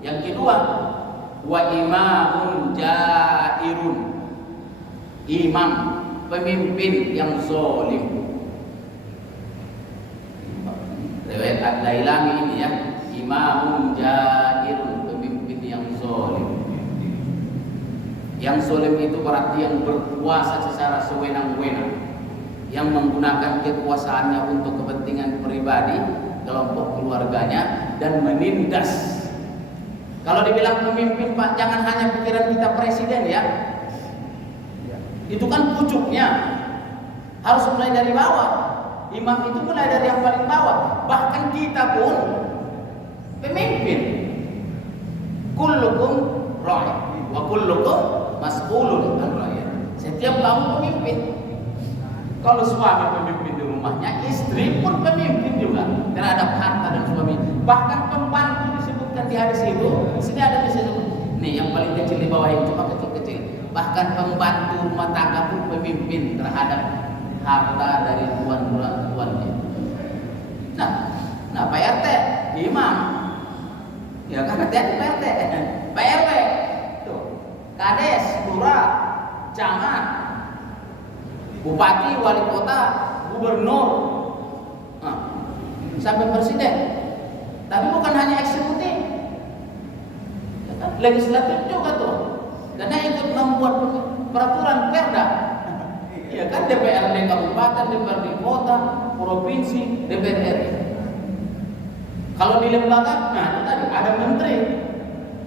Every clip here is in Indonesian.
Yang kedua, wa imamun jairun, imam pemimpin yang zalim. Riwayat Ad-Dailami ini ya, imamun jairun, pemimpin yang zalim. Yang zalim itu berarti yang berkuasa secara sewenang-wenang, yang menggunakan kekuasaannya untuk kepentingan pribadi, kelompok keluarganya, dan menindas. Kalau dibilang pemimpin Pak, jangan hanya pikiran kita presiden ya. Itu kan pucuknya, harus mulai dari bawah. Imam itu mulai dari yang paling bawah. Bahkan kita pun pemimpin. Kullukum ra'i wa kullukum mas'ulun an ra'iyah. Setiap kamu pemimpin. Kalau suami pemimpin di rumahnya, istri pun pemimpin juga terhadap harta dan suami. Bahkan pembantu disebutkan di hadis itu. Sini ada disebut. Nih yang paling kecil di bawah ini, cuma kecil-kecil. Bahkan pembantu rumah tangga pun pemimpin terhadap harta dari tuannya. Nah, Pak RT, imam. Ya kan hati-hati Pak RT. Pak RW, tuh, kades, lurah, camat, bupati, wali kota, gubernur, sampai presiden. Tapi bukan hanya eksekutif, ya kan? Legislatif juga tuh. Karena ikut membuat peraturan perda. Ya kan, DPRD kabupaten, DPRD kota, provinsi, DPR RI. Kalau di lembaga, nah itu tadi ada menteri,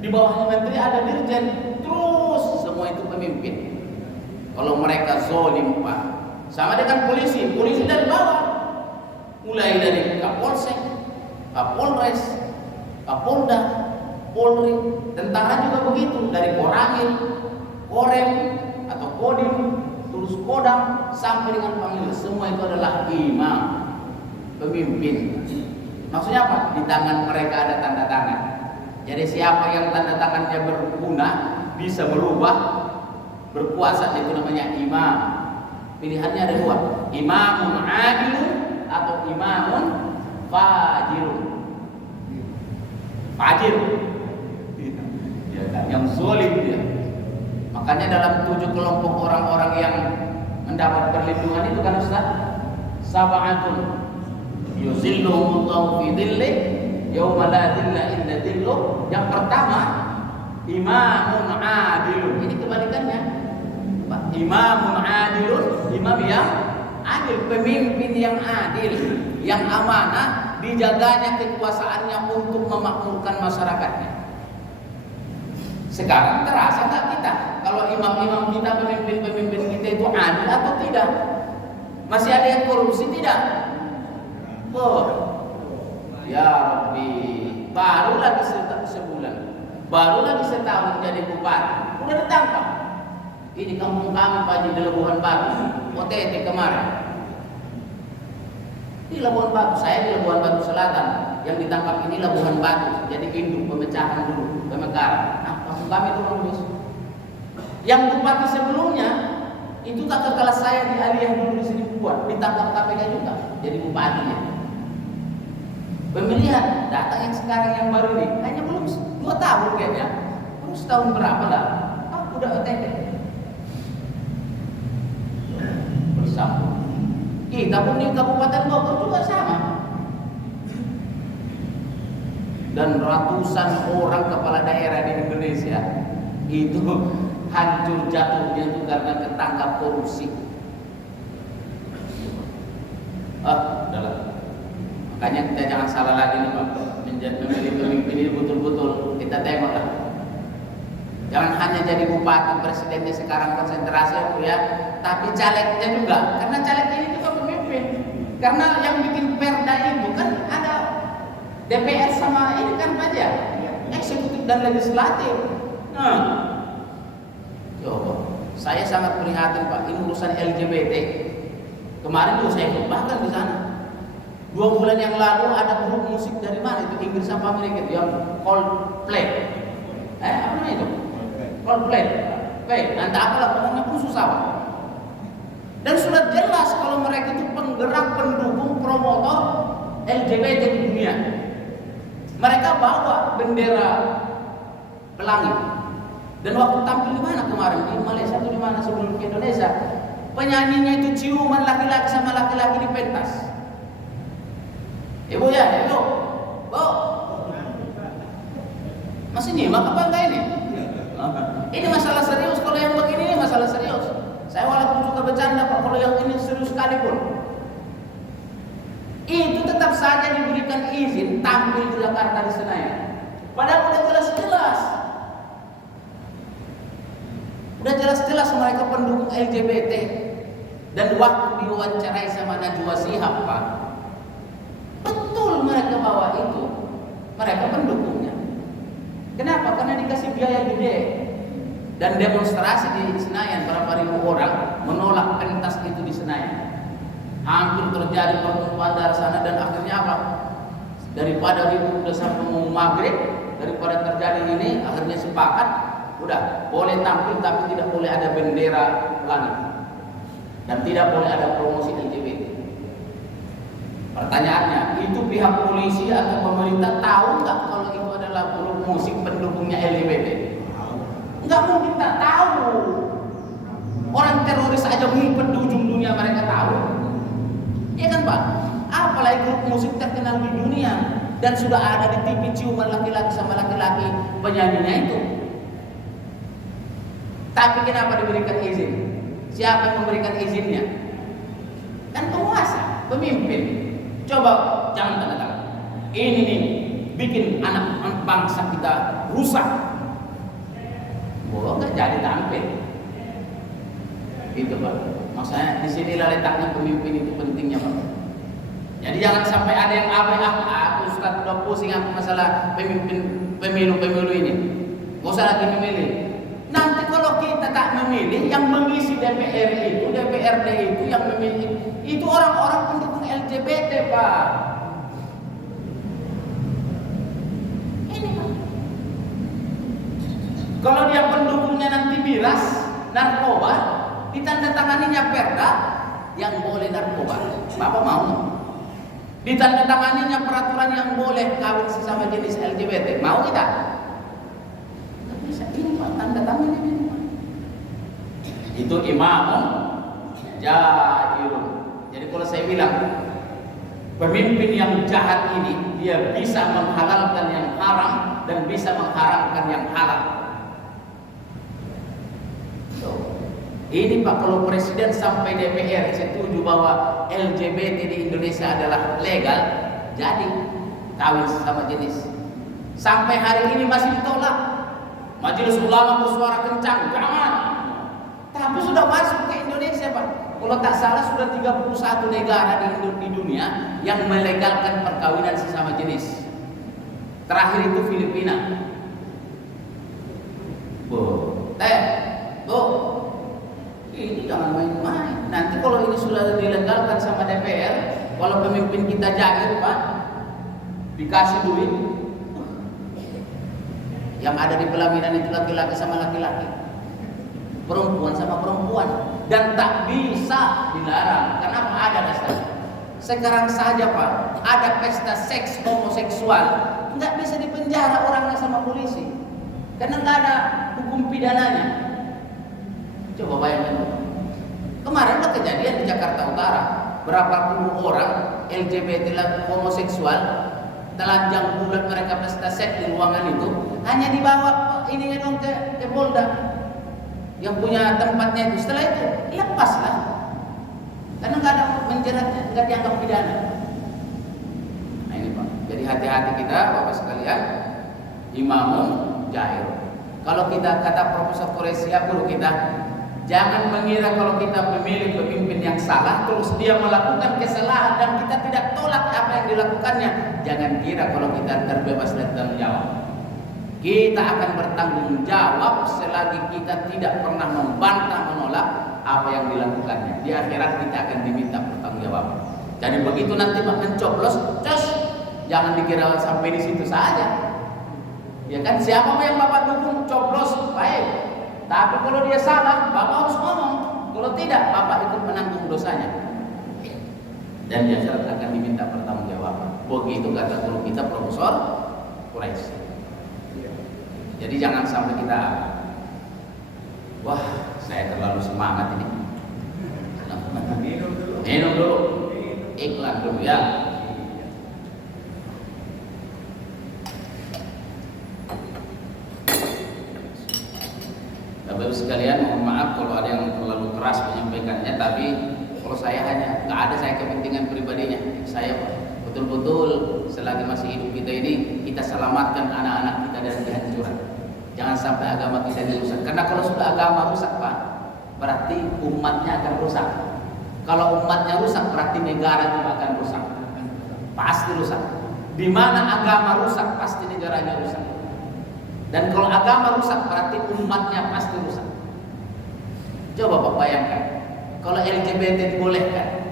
di bawahnya menteri ada dirjen, terus semua itu pemimpin. Kalau mereka zalim Pak, sama dengan polisi dari bawah, mulai dari Kapolsek, Kapolres, Kapolda, Polri, tentara juga begitu, dari Korangil, Korem atau Kodim, terus Kodam sampai dengan Panglima, semua itu adalah imam, pemimpin. Maksudnya apa? Di tangan mereka ada tanda tangan. Jadi siapa yang tanda tangannya berguna, bisa berubah, berkuasa, itu namanya imam. Pilihannya ada dua, imamun adilun atau imamun fajirun. Fajir, ya, yang zalim dia. Makanya dalam 7 kelompok orang-orang yang mendapat perlindungan itu kan Ustaz, sab'atun yuzilluhumullahu fi dhilli yauma la dhilla illa dhilluh. Yang pertama, imamun adilun. Ini kebalikannya. Imamun adilun, imam yang adil, pemimpin yang adil, yang amanah, dijaganya kekuasaannya untuk memakmurkan masyarakatnya. Sekarang terasa nggak kita kalau imam-imam kita, pemimpin-pemimpin kita itu adil atau tidak? Masih ada yang korupsi tidak? Oh, ya Rabbi, baru lagi sebulan, baru lagi setahun jadi bupati, udah ditangkap. Ini kampung kami Pak di Labuhan Batu, OTT kemarin. Di Labuhan Batu, saya di Labuhan Batu Selatan, yang ditangkap ini Labuhan Batu, jadi induk pemecahan dulu, Pemekaran. Nah, kampung kami itu lulus. Yang bupati sebelumnya itu kakak kelas saya di Aliyah dulu di sini buat, ditangkap KPK juga, jadi bupatinya. Pemilihan datang yang sekarang yang baru ini hanya belum 2 tahun kayaknya, belum setahun berapa lah, udah OTT. Bersambung. Kita pun di Kabupaten Bogor juga sama. Dan ratusan orang kepala daerah di Indonesia itu hancur jatuhnya itu karena ketangkap korupsi. Udahlah. Makanya kita jangan salah lagi nih Pak, memilih pemimpin ini betul-betul kita tengoklah. Jangan hanya jadi bupati, presidennya sekarang konsentrasi itu ya, tapi calegnya juga, karena caleg ini juga pemimpin. Karena yang bikin perda itu kan ada DPR sama ini kan Pak ya, eksekutif dan legislatif. Nah, coba, saya sangat prihatin Pak, ini urusan LGBT. Kemarin juga saya ikut bahkan di sana. 2 bulan yang lalu ada grup musik dari mana itu, Inggris apa Amerika itu, yang Coldplay. Apa namanya itu? Coldplay. Nanti apalah pokoknya khusus apa. Dan sudah jelas kalau mereka itu penggerak, pendukung, promotor LGBT di dunia. Mereka bawa bendera pelangi. Dan waktu tampil di mana kemarin, di Malaysia atau di mana sebelum ke Indonesia, penyanyinya itu ciuman laki-laki sama laki-laki di pentas. Ibu ya, ibu, bu, masih nyimak apa enggak ini? Ini masalah serius. Kalau yang begini ini masalah serius. Saya walaupun suka bercanda Pak, kalau yang ini serius sekalipun, itu tetap saja diberikan izin tampil di Jakarta di Senayan. Padahal udah jelas-jelas, mereka pendukung LGBT. Dan waktu diwawancarai sama Najwa Shihab, Pak, betul mereka bawa itu, mereka pendukungnya. Kenapa? Karena dikasih biaya gede. Dan demonstrasi di Senayan berapa ribu orang menolak pentas itu di Senayan. Hampir terjadi pertumpahan darah sana, dan akhirnya apa? Daripada ribut udah sampai mau maghrib, daripada terjadi ini, akhirnya sepakat, udah boleh tampil tapi tidak boleh ada bendera langit dan tidak boleh ada promosi LGBT. Pertanyaannya, itu pihak polisi atau pemerintah tahu nggak kalau itu adalah grup musik pendukungnya LGBT? Nggak mungkin tak tahu. Orang teroris aja ngumpet di ujung dunia mereka tahu. Iya kan Pak? Apalagi grup musik terkenal di dunia dan sudah ada di TV ciuman laki-laki sama laki-laki penyanyinya itu. Tapi kenapa diberikan izin? Siapa yang memberikan izinnya? Kan penguasa, pemimpin. Coba jangan tanda tangan. Ini nih bikin anak bangsa kita rusak. Oh, nggak jadi tampil. Itu Pak. Maksudnya di sinilah letaknya pemimpin itu pentingnya Pak. Jadi jangan sampai ada yang abai, aku Ustaz udah pusing aku masalah pemilu ini. Gak usah lagi memilih. Nanti kalau kita tak memilih, yang mengisi DPR itu, DPRD itu yang memilih itu orang-orang pendukung LGBT Pak. Ini Pak. Kalau dia pendukungnya nanti miras, narkoba, ditandatanganinya perda yang boleh narkoba, Bapak mau? Ditandatanganinya peraturan yang boleh kawin sesama jenis LGBT, mau kita? Nggak bisa, ini Pak, tanda tangannya ini Pak. Itu imamun jahilun. Jadi kalau saya bilang pemimpin yang jahat ini, dia bisa menghalalkan yang haram dan bisa mengharamkan yang halal. Ini Pak, kalau presiden sampai DPR setuju bahwa LGBT di Indonesia adalah legal, jadi kawin sesama jenis. Sampai hari ini masih ditolak. Majelis Ulama bersuara kencang, jangan. Tapi sudah masuk ke Indonesia Pak. Kalau tak salah sudah 31 negara di dunia yang melegalkan perkawinan sesama jenis. Terakhir itu Filipina. Ini jangan main-main. Nanti kalau ini sudah dilegalkan sama DPR, kalau pemimpin kita jahil Pak, dikasih duit, yang ada di pelaminan itu laki-laki sama laki-laki, perempuan sama perempuan, dan tak bisa dilarang. Kenapa? Ada dasarnya. Sekarang saja Pak, ada pesta seks homoseksual, nggak bisa dipenjara orangnya sama polisi, karena nggak ada hukum pidananya. Coba bayangkan, kemarin ada kejadian di Jakarta Utara, berapa puluh orang LGBT homoseksual telanjang bulat mereka pesta seks di ruangan itu, hanya dibawa ini dong ke Polda yang punya tempatnya itu. Setelah itu lepaslah, karena nggak ada menjeratnya, nggak dianggap pidana. Nah ini Pak, jadi hati-hati kita Bapak sekalian, imamun jahil. Kalau kita kata Profesor Koresia guru kita, jangan mengira kalau kita memilih pemimpin yang salah terus dia melakukan kesalahan dan kita tidak tolak apa yang dilakukannya. Jangan kira kalau kita terbebas dari tanggung jawab. Kita akan bertanggung jawab selagi kita tidak pernah membantah menolak apa yang dilakukannya. Di akhirat kita akan diminta bertanggung jawab. Jadi begitu nanti mencoblos, jangan dikira sampai di situ saja. Ya kan, siapa yang Bapak dukung coblos baik. Tapi kalau dia salah, Bapak harus ngomong. Kalau tidak, Bapak ikut menanggung dosanya. Dan di akhirat akan diminta pertanggungjawaban. Begitu kata guru kita Profesor Quraisy. Jadi jangan sampai kita, wah saya terlalu semangat ini. Minum dulu, iklan dulu ya. Bapak Ibu sekalian, mohon maaf kalau ada yang terlalu keras menyampaikannya, tapi kalau saya hanya nggak ada saya kepentingan pribadinya. Saya betul-betul selagi masih hidup kita ini, kita selamatkan anak-anak kita dari kehancuran. Jangan sampai agama kita dirusak. Karena kalau sudah agama rusak, Pak, berarti umatnya akan rusak. Kalau umatnya rusak, berarti negara juga akan rusak. Pasti rusak. Di mana agama rusak, pasti negaranya rusak. Dan kalau agama rusak, berarti umatnya pasti rusak. Coba Pak bayangkan, kalau LGBT dibolehkan,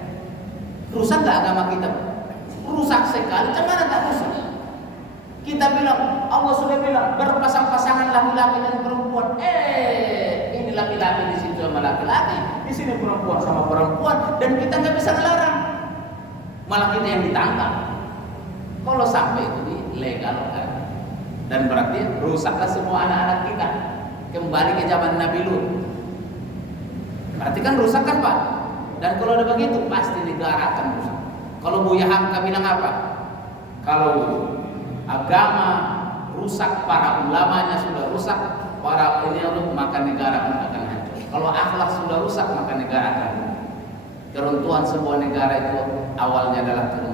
rusak nggak agama kita? Rusak sekali. Cuman tak rusak. Kita bilang, Allah sudah bilang berpasang-pasangan laki-laki dan perempuan. Ini laki-laki di situ sama laki-laki, di sini perempuan sama perempuan, dan kita nggak bisa melarang. Malah kita yang ditangkap. Kalau sampai itu dilegalkan, dan berarti rusaklah semua anak-anak kita. Kembali ke zaman Nabi Lut. Berarti kan rusak kan Pak? Dan kalau ada begitu pasti negara akan rusak. Kalau Buya Hamka bilang apa? Kalau agama rusak, para ulamanya sudah rusak, para ini maka negara pun akan hancur. Kalau akhlak sudah rusak, maka negara akan hancur. Keruntuhan sebuah negara itu awalnya adalah keruntuhan